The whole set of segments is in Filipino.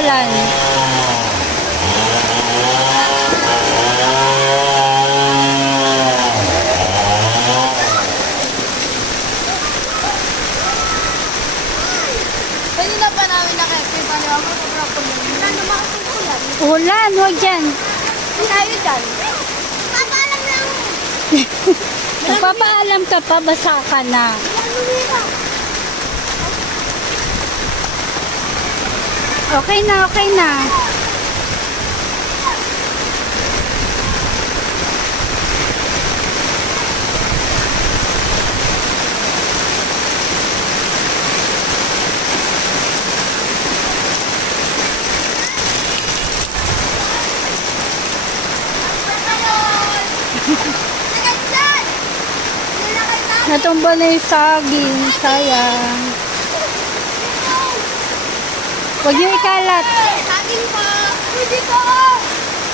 umuulan. Kanina pa namin nakikita niyo ako sa property. Nandun makasing ulan. Ulan, huwag dyan. Tayo dyan. Papaalam lang. Magpapaalam ka pa, basa ka na. Okay na, okay na. Natumba na yung saging, sayang. Huwag niyo ikalat. Saging po. Pwede po.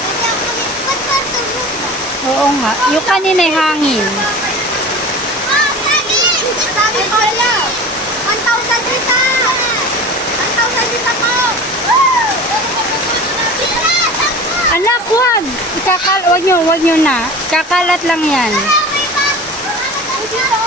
Pwede ako ba't ba tulog ba? Oo nga, yung kanina ay hangin. Saging! Saging ko lang. 1,000 dito. 1,000 dito po. Anak, huwag! Huwag niyo na. Kakalat lang yan. Dito.